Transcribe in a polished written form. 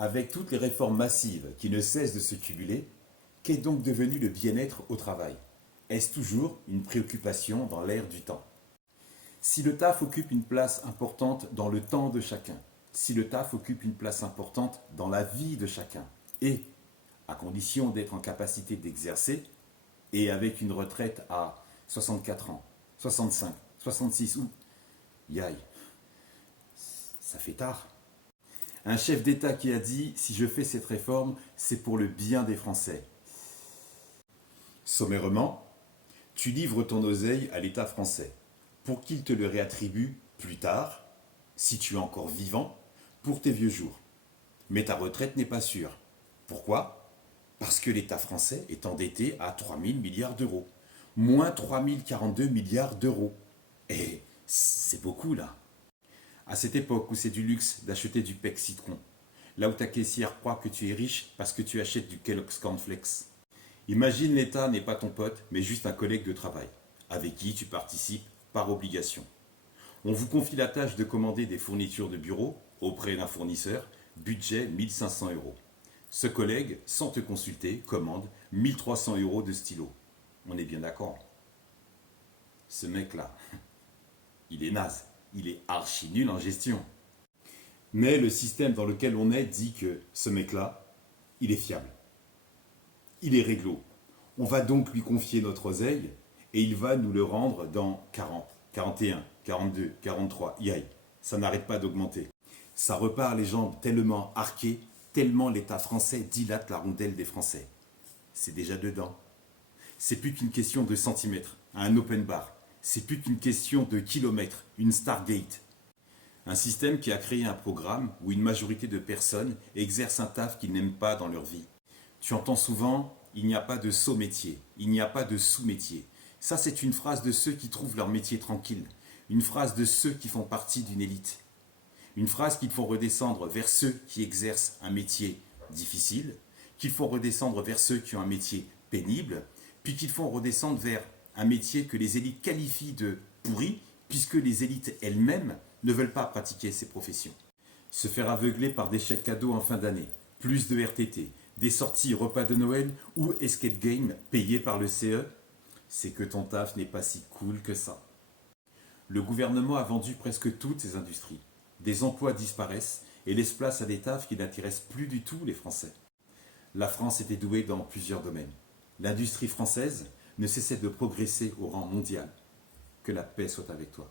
Avec toutes les réformes massives qui ne cessent de se cumuler, qu'est donc devenu le bien-être au travail? Est-ce toujours une préoccupation dans l'air du temps? Si le taf occupe une place importante dans le temps de chacun, si le taf occupe une place importante dans la vie de chacun, et à condition d'être en capacité d'exercer, et avec une retraite à 64 ans, 65, 66 ou... Yaï, ça fait tard. Un chef d'État qui a dit « Si je fais cette réforme, c'est pour le bien des Français ». Sommairement, tu livres ton oseille à l'État français pour qu'il te le réattribue plus tard, si tu es encore vivant, pour tes vieux jours. Mais ta retraite n'est pas sûre. Pourquoi? Parce que l'État français est endetté à 3 000 milliards d'euros. Moins 3 042 milliards d'euros. Et c'est beaucoup là. À cette époque où c'est du luxe d'acheter du Pec Citron, là où ta caissière croit que tu es riche parce que tu achètes du Kellogg's Cornflakes. Imagine l'État n'est pas ton pote, mais juste un collègue de travail, avec qui tu participes par obligation. On vous confie la tâche de commander des fournitures de bureau auprès d'un fournisseur, budget 1 500 euros. Ce collègue, sans te consulter, commande 1 300 euros de stylo. On est bien d'accord. Ce mec-là, il est naze. Il est archi nul en gestion. Mais le système dans lequel on est dit que ce mec-là, il est fiable. Il est réglo. On va donc lui confier notre oseille et il va nous le rendre dans 40, 41, 42, 43. Yaï, ça n'arrête pas d'augmenter. Ça repart les jambes tellement arquées, tellement l'État français dilate la rondelle des Français. C'est déjà dedans. C'est plus qu'une question de centimètres, à un open bar. C'est plus qu'une question de kilomètres, une Stargate. Un système qui a créé un programme où une majorité de personnes exercent un taf qu'ils n'aiment pas dans leur vie. Tu entends souvent « il n'y a pas de saut métier, il n'y a pas de sous-métier ». Ça, c'est une phrase de ceux qui trouvent leur métier tranquille, une phrase de ceux qui font partie d'une élite. Une phrase qu'ils font redescendre vers ceux qui exercent un métier difficile, qu'ils font redescendre vers ceux qui ont un métier pénible, puis qu'ils font redescendre vers un métier que les élites qualifient de pourri, puisque les élites elles-mêmes ne veulent pas pratiquer ces professions. Se faire aveugler par des chèques cadeaux en fin d'année, plus de RTT, des sorties repas de Noël ou escape game payés par le CE, c'est que ton taf n'est pas si cool que ça. Le gouvernement a vendu presque toutes ses industries. Des emplois disparaissent et laissent place à des tafs qui n'intéressent plus du tout les Français. La France était douée dans plusieurs domaines. L'industrie française ne cessait de progresser au rang mondial. Que la paix soit avec toi.